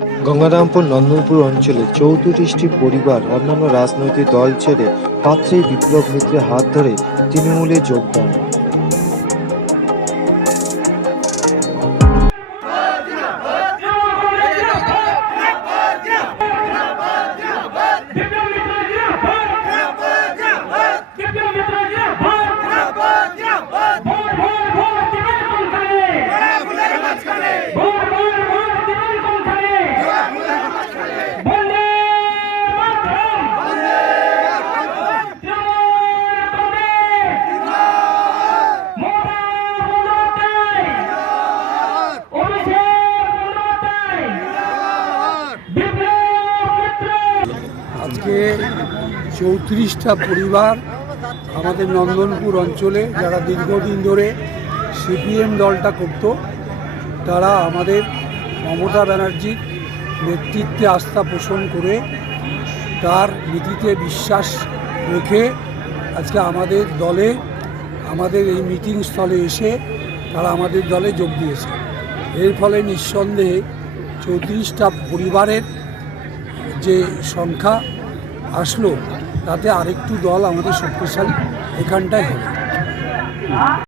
গঙ্গারামপুর নন্দনপুর অঞ্চলে চৌত্রিশটি পরিবার অন্যান্য রাজনৈতিক দল ছেড়ে পাত্রেই বিপ্লব মিত্রের হাত ধরে তৃণমূলে যোগদান আজকে চৌত্রিশটা পরিবার আমাদের নন্দনপুর অঞ্চলে যারা দীর্ঘদিন ধরে সিপিএম দলটা করত, তারা আমাদের মমতা ব্যানার্জির নেতৃত্বে আস্থা পোষণ করে তার নীতিতে বিশ্বাস রেখে আজকে আমাদের দলে, আমাদের এই মিটিং স্থলে এসে তারা আমাদের দলে যোগ দিয়েছে। এর ফলে নিঃসন্দেহে চৌত্রিশটা পরিবারের যে সংখ্যা আসলো তাতে আরেকটু দল আমাদের শক্তিশালী এখানটায় হবে।